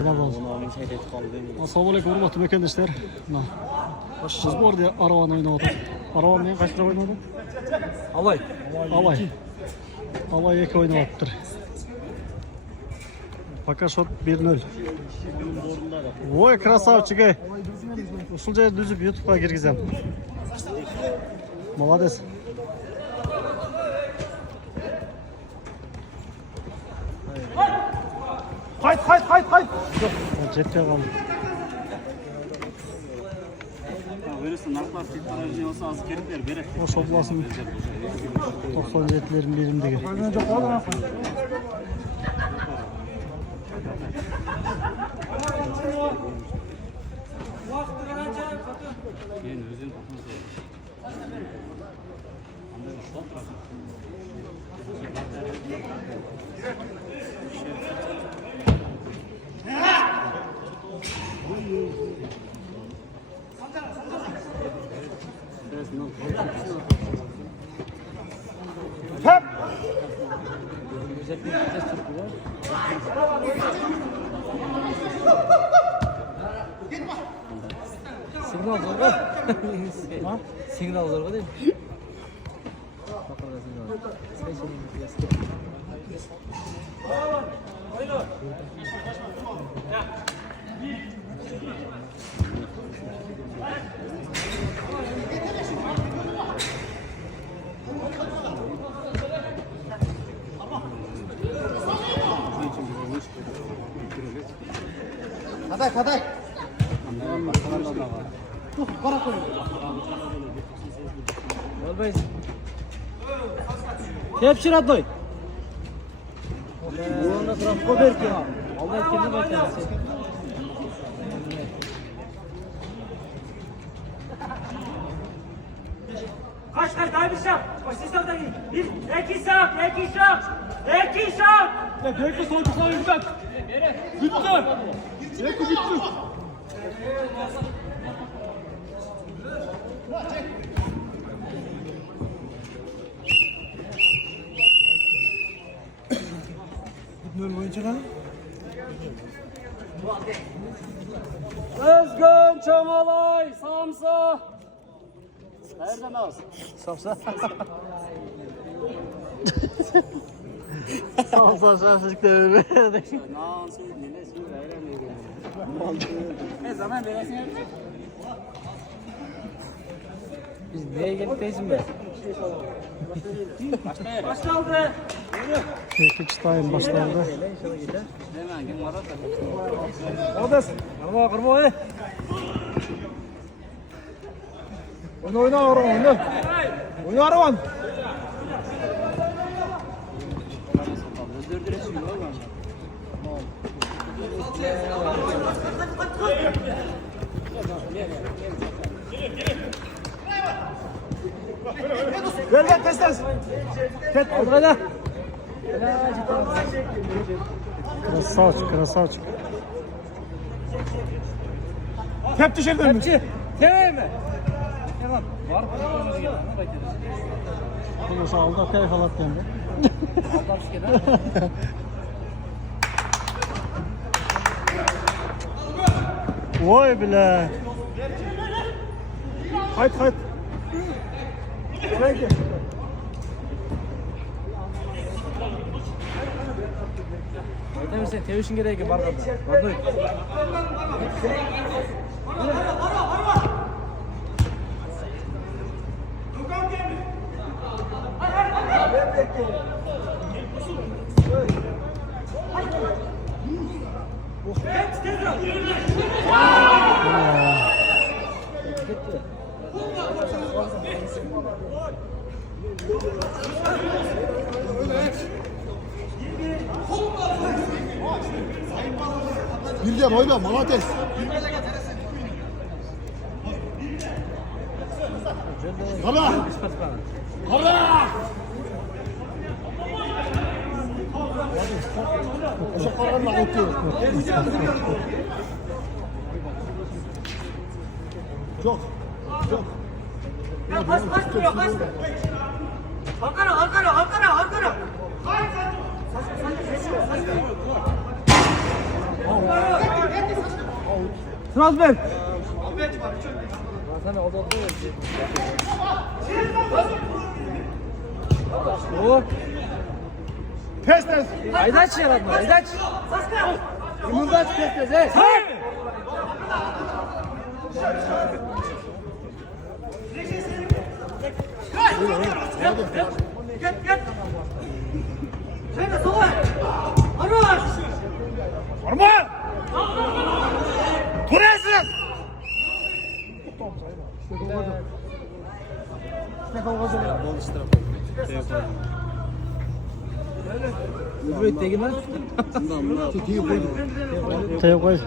Assalamualaikum hurmatli mekandoshlar. Biz bu yerda Aravan o'ynayapmiz. Aravan men qachon o'ynadi? Alay. Alay 2 o'ynayapti. Пока счет 1-0. Voy, krasavchik ey. Usul joyda düzüp YouTube'ga kirgizem. Молодец. Hayt. Yok, cepte kaldı. Verirsin, naklar teknoloji olsa az kerikler verir. O şoplasın 97'lerin birindeki. Hep. Signal zorga. Signal zorga değil mi? Kaday. Tepşir atlayın. Onda trafiko berken. Allah etkenini beklersin. Kaç daha bir şap. Başlayacağım gidin. Bir, iki şap. Ya belki sonucu sayılacak. Bitti. Belki bitti. Gitmiyorum oyuncu lan. Özgün Çamalay, Samsa. Nereden az? Samsa. Samsa şaşlık devri. Nasıl nelesin öğrenmeyelim. Ne zaman denesin? Biz neye gelip değilsin be? Başlandı. İkinci time başladı. Hemen gel Marat. Odas. Kırma hadi. Oyna Aravan. Oyna Aravan. Öldürdüresin oğlum. Gel testes. Ket hadi. Krasavчик. Tep dışarıdan mı? Teve mi? Tamam. Var mı? Bunu sağolda kayıf alat dendi. Voy bile. Hayt. Peki. Değil mi sen? Tevişin gereği var burada. Birden oyna Malates. Hala. Uşaklarla oturuyor. Çok. Pas duruyor. Arkana. Transfer. Test test. Aydaç yaratma, Aydaç. Yumurtaç tez he. Şöyle sola. Arma. Arma. Turesiz. Burayı tegin Teo koy.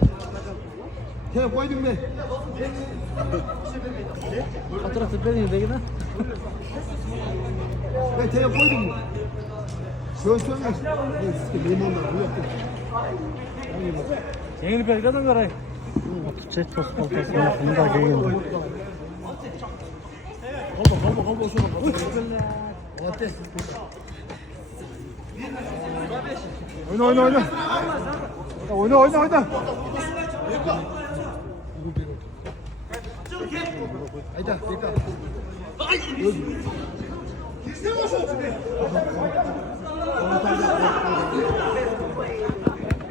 Te koydum ben. Fotoğrafı verin tegin ha. Ben te koydum mu? Söyle. Limonlar bu yaptım. Yeni belgeden göre. Çek toz paltasını yapın da gelin. Oyna. Oyna. Hayda, dikkat.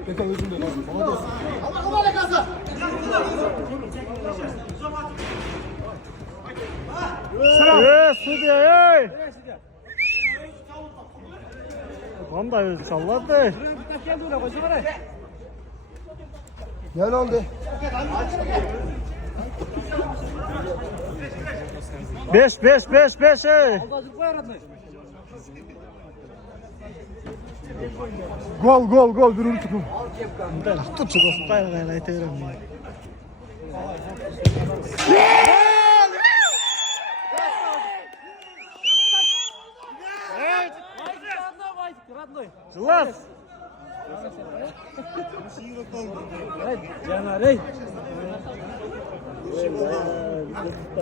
Dikkat özünde lazım. Bana da. Yes, Sudiye. Vanda salladı. Ne oldu? 5 ey. Gol bir tutum. Ben tut şu dostum kayla iterim. Cılaz. Caner,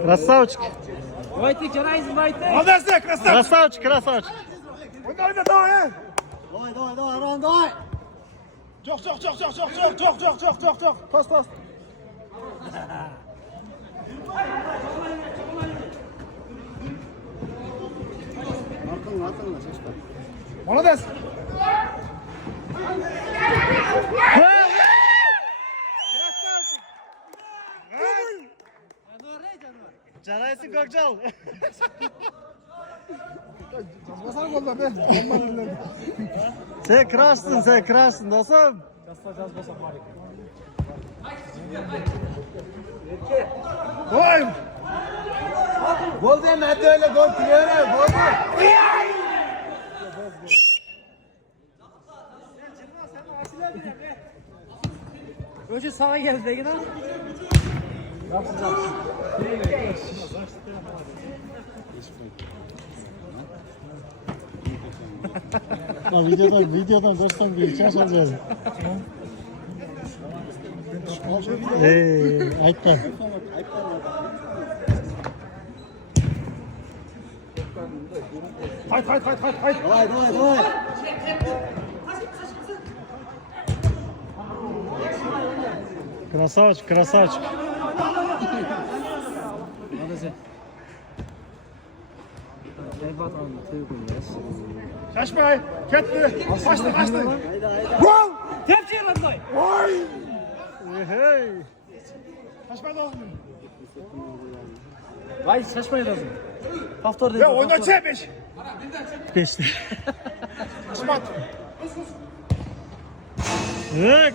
Красавчик. Войти, Canay'sın Vayte. Adrese krastan. Красавчик. Oyna daha he. Давай. Çok. Pas. Bana des. Canaysı Gökçal. Basar golda be. Aman dinle. Sen kralsın dostum. Gol. Gol deme hadi öyle gol diyorum. Gol. Önce sağa geldi tegin ha. Videodan görsem bir içe açacağız. Ayıptan. Hayt. Давай. Красавчик. Şaşma. Ketli. Kaçtı. Gol. Tepsi yaratma. Oy. Hey. Kaçma lazım. Vay şaşmayın lazım. Haftor dedi. Ya oyna çepiş. Geçti. Kaçma.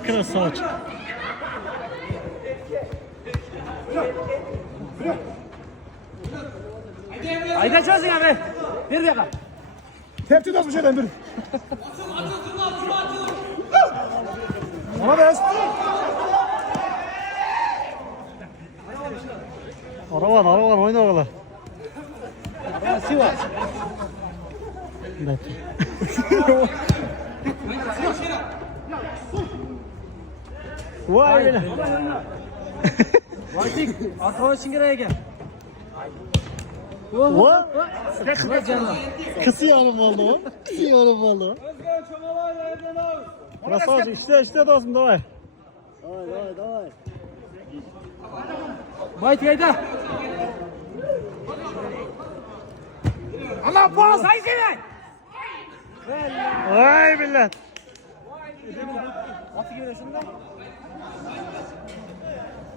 Красавчик. Aydaç olsun abi. Bir dakika. Tepsi nasıl şeyden bir. Bana des. Aravan oyna oğlum. Sivas. Evet. Vay be. Vaytik. Arkadan Şingira'ya gel. What? Bırak canım. Kısıyorum valla. Красавчик, işte dostum давай. Bayt yayda. Allah pas. Sayın Seven. Vay millet. Atı gibi resimde.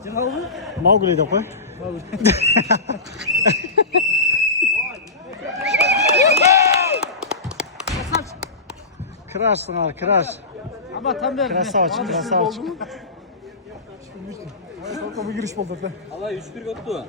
Kim oldu? Mowgli'yi de koy. Kırarsın abi kırar. Ama tam bir. Krasavaç, krasavaç. Topu giriş buldu. Allah 3-1 götü.